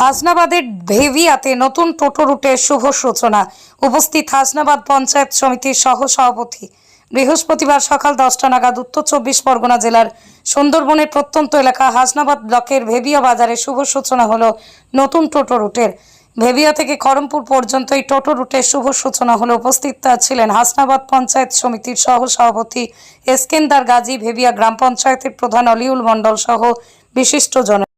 হাসনাবাদের ভেভিয়াতে নতুন টোটো রুটের শুভ সূচনা। উপস্থিত হাসনাবাদ পঞ্চায়েত সমিতির সহ সভাপতি বৃহস্পতিবার সকাল দশটা নাগাদ উত্তর চব্বিশ পরগনা জেলার সুন্দরবনের প্রত্যন্ত এলাকা হাসনাবাদ ব্লকের ভেভিয়া বাজারে শুভ সূচনা হলো নতুন টোটো রুটের। ভেভিয়া থেকে করমপুর পর্যন্ত এই টোটো রুটের শুভ সূচনা হলো। উপস্থিত ছিলেন হাসনাবাদ পঞ্চায়েত সমিতির সহ সভাপতি এসকেন্দার গাজী ভেভিয়া গ্রাম পঞ্চায়েতের প্রধান অলিউল মণ্ডল সহ বিশিষ্টজন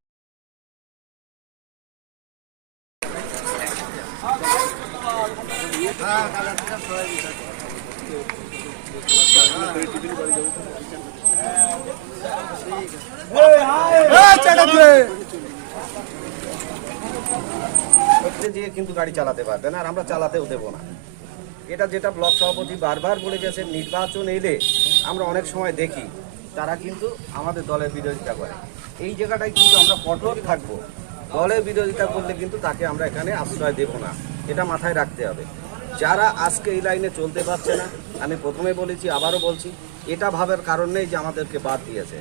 যেয়ে কিন্তু গাড়ি চালাতে পারবেন আর আমরা চালাতেও দেবো না। এটা যেটা ব্লক সভাপতি বারবার বলে গেছেন নির্বাচন এলে আমরা অনেক সময় দেখি, তারা কিন্তু আমাদের দলের বিরোধিতা করে। এই জায়গাটায় কিন্তু আমরা কঠোর থাকব। দলের বিরোধিতা করলে কিন্তু তাকে আমরা এখানে আশ্রয় দেব না। এটা মাথায় রাখতে হবে। যারা আজকে এই লাইনে চলতে পারছে না, আমি প্রথমে বলেছি, আবারও বলছি, এটা ভাবার কারণ নেই যে আমাদেরকে বাদ দিয়েছে।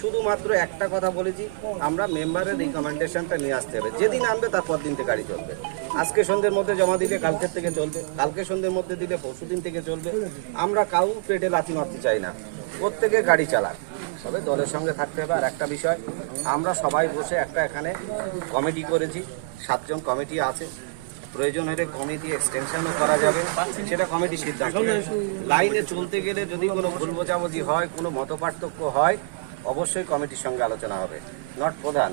শুধুমাত্র একটা কথা বলেছি, আমরা মেম্বারের রিকমেন্ডেশনটা নিয়ে আসতে হবে। যেদিন আনবে, তারপর দিন থেকে গাড়ি চলবে। আজকে সন্ধ্যের মধ্যে জমা দিলে, কালকের থেকে চলবে। কালকে সন্ধ্যের মধ্যে দিলে, পরশু দিন থেকে চলবে। আমরা কাউ পেটে লাথি মারতে চাই না। প্রত্যেকে গাড়ি চালাক। তবে দলের সঙ্গে থাকতে হবে। আর একটা বিষয়, আমরা সবাই বসে একটা এখানে কমিটি করেছি। সাতজন কমিটি আছে। প্রয়োজন হলে কমিটি এক্সটেনশনও করা যাবে। সেটা কমিটি সিদ্ধান্ত লাইনে চলতে গেলে যদি কোনো ভুল বোঝাবুঝি হয়, কোনো মতপার্থক্য হয়, অবশ্যই কমিটির সঙ্গে আলোচনা হবে। নট প্রধান।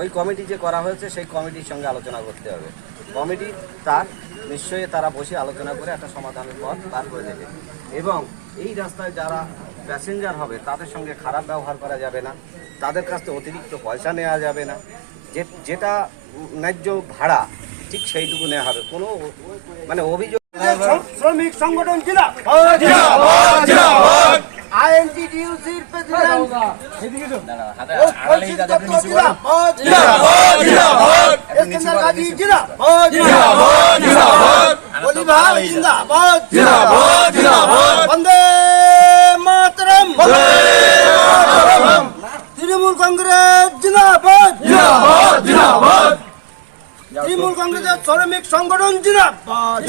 ওই কমিটি যে করা হয়েছে, সেই কমিটির সঙ্গে আলোচনা করতে হবে। কমিটি তার, নিশ্চয়ই তারা বসে আলোচনা করে একটা সমাধানের পথ বার করে দেবে। এবং এই রাস্তায় যারা প্যাসেঞ্জার হবে, তাদের সঙ্গে খারাপ ব্যবহার করা যাবে না। তাদের কাছ থেকে অতিরিক্ত পয়সা নেওয়া যাবে না। যেটা ন্যায্য ভাড়া ঠিক সেইটুকু নেওয়া হবে। কোনো মানে অভিযোগ শ্রমিক সংগঠন জেলা আইএনটিটিউসির প্রেসিডেন্ট কলসিত দত্ত জিন্দাবাদ। জিন্দাবাদ। জিন্দাবাদ তৃণমূল কংগ্রেসের শ্রমিক সংগঠন জিরাবাদ